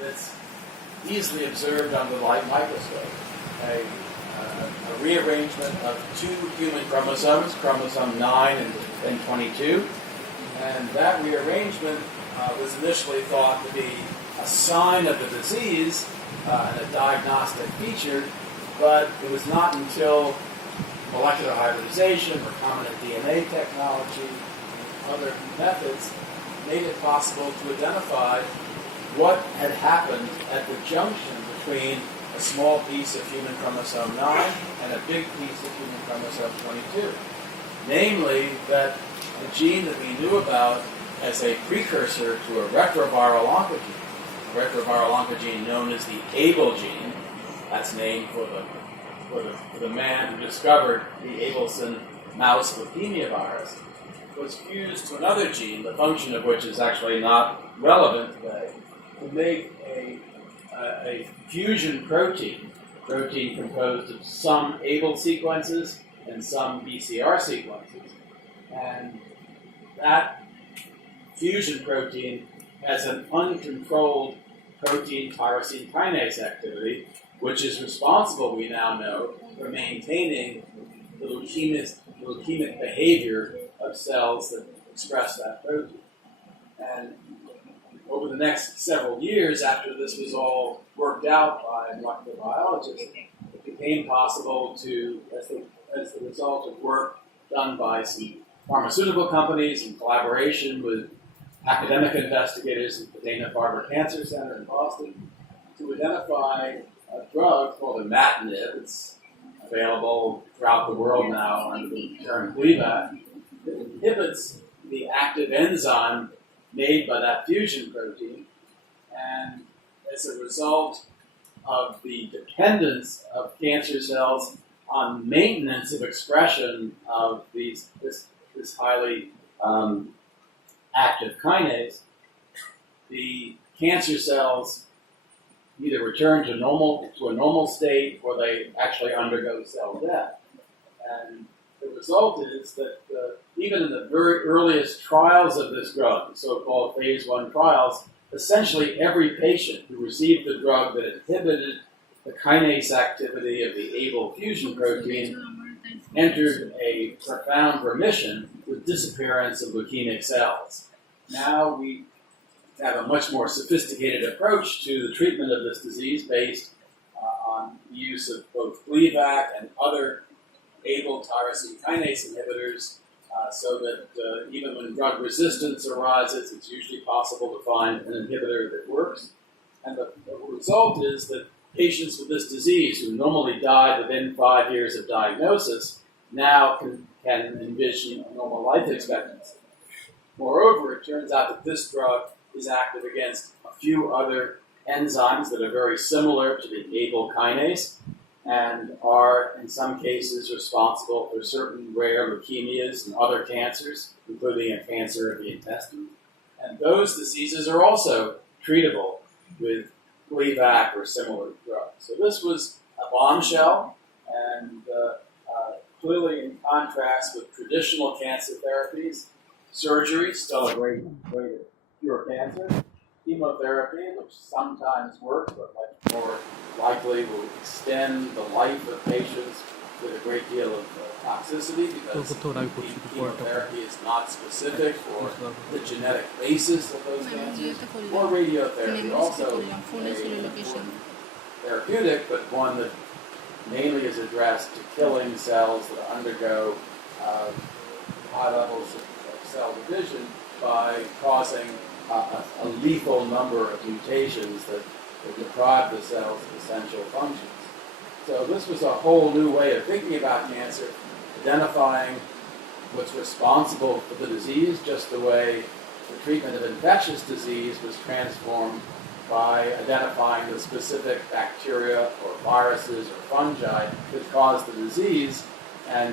that's easily observed under the light microscope. A rearrangement of two human chromosomes, chromosome 9 and 22, and that rearrangement was initially thought to be a sign of the disease and a diagnostic feature, but it was not until molecular hybridization, recombinant DNA technology, and other methods made it possible to identify what had happened at the junction between a small piece of human chromosome 9 and a big piece of human chromosome 22. Namely, that a gene that we knew about as a precursor to a retroviral oncogene known as the Abel gene, that's named for the man who discovered the Abelson mouse leukemia virus, was fused to another gene, the function of which is actually not relevant today, to make a fusion protein composed of some Abel sequences and some BCR sequences. And that fusion protein has an uncontrolled protein tyrosine kinase activity, which is responsible, we now know, for maintaining the leukemic behavior of cells that express that protein. And over the next several years, after this was all worked out by molecular biologists, it became possible to, as the result of work done by some pharmaceutical companies in collaboration with academic investigators at the Dana-Farber Cancer Center in Boston, to identify a drug called imatinib. It's available throughout the world now under the term Gleevec, that inhibits the active enzyme made by that fusion protein, and as a result of the dependence of cancer cells on maintenance of expression of this highly active kinase, the cancer cells either return to a normal state or they actually undergo cell death. And the result is that even in the very earliest trials of this drug, the so-called phase 1 trials, essentially every patient who received the drug that inhibited the kinase activity of the Abel fusion protein entered a profound remission with disappearance of leukemic cells. Now we have a much more sophisticated approach to the treatment of this disease based on the use of both Gleevec and other Abel tyrosine kinase inhibitors, so that even when drug resistance arises, it's usually possible to find an inhibitor that works. And the result is that patients with this disease who normally died within 5 years of diagnosis now can envision a normal life expectancy. Moreover, it turns out that this drug is active against a few other enzymes that are very similar to the Abel kinase and are, in some cases, responsible for certain rare leukemias and other cancers, including a cancer of the intestine. And those diseases are also treatable with Gleevec or similar drugs. So this was a bombshell, and clearly in contrast with traditional cancer therapies, surgery, still a great way to cure cancer, chemotherapy, which sometimes works, but much more likely will extend the life of patients with a great deal of toxicity, because chemotherapy is not specific for the genetic basis of those cancers, or radiotherapy, also a therapeutic, but one that mainly is addressed to killing cells that undergo high levels of cell division by causing a lethal number of mutations that deprive the cells of essential functions. So this was a whole new way of thinking about cancer, identifying what's responsible for the disease, just the way the treatment of infectious disease was transformed by identifying the specific bacteria or viruses or fungi that cause the disease and